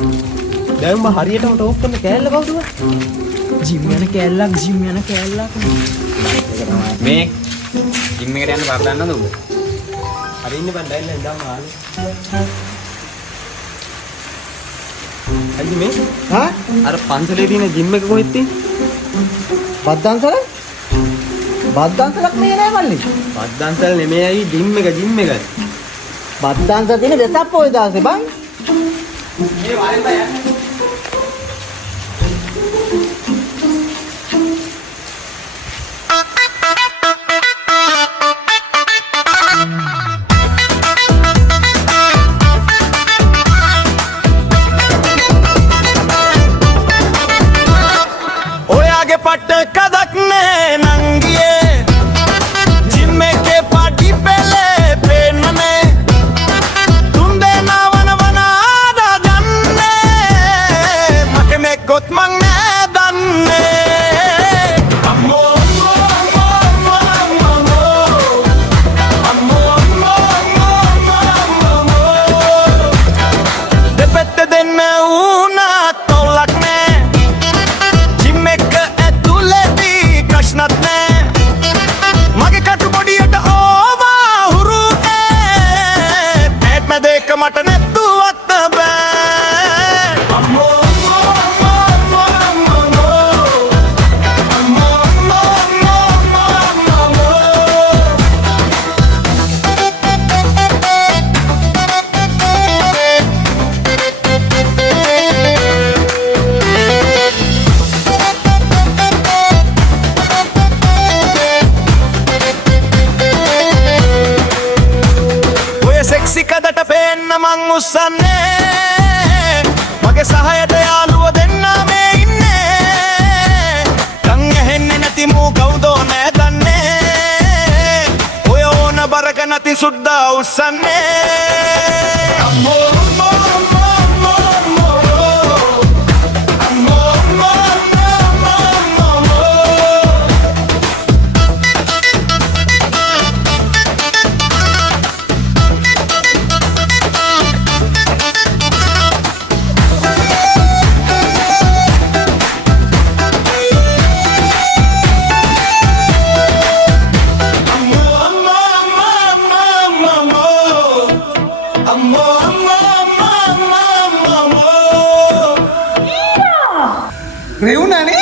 දැන් මම හරියටම ටෝක් කරන කෑල්ල කවුද? ජිම් යන කෑල්ලක් මේ ජිම් එකට යන්න බාර ගන්නවද ඔබ? හරි ඉන්න බෑ දැන් ඉඳන් ආවේ. අයියේ මේ හා අර පන්සලේ තියෙන ජිම් එක කොහෙද තියෙන්නේ? බද්දන්සලක් මේ නෑ මල්ලි. පද්දන්සල නෙමෙයි ජිම් එක. බද්දන්සල තියෙන දෙසප්ප ඔය දාසේ බං. මේ වරෙන් බා යන්න. पट कदक ने नंगिए जिम्मे के पार्टी पहले पेन में तुंदे ना वन वना दन्ने मके में गोत मंगने दन्ने अम्मो अम्मो अम्मो अम्मो अम्मो अम्मो दे पेtte देने una तोलक ने जिम्मे मगे कट बॉडीට ඕවා හුරු පැට් මැද එක මට නැත්තු අත්ත බෑ අම්මෝ සිකදට පේන්න මං උස්සන්නේ මගේ සහයට යාළුව දෙන්න මේ ඉන්නේ කන් ඇහෙන්නේ නැති මූ කවුදෝ නෑ දන්නේ ඔය ඕන බරක නැති සුද්දා උස්සන්නේ අම්මෝ रेवना ने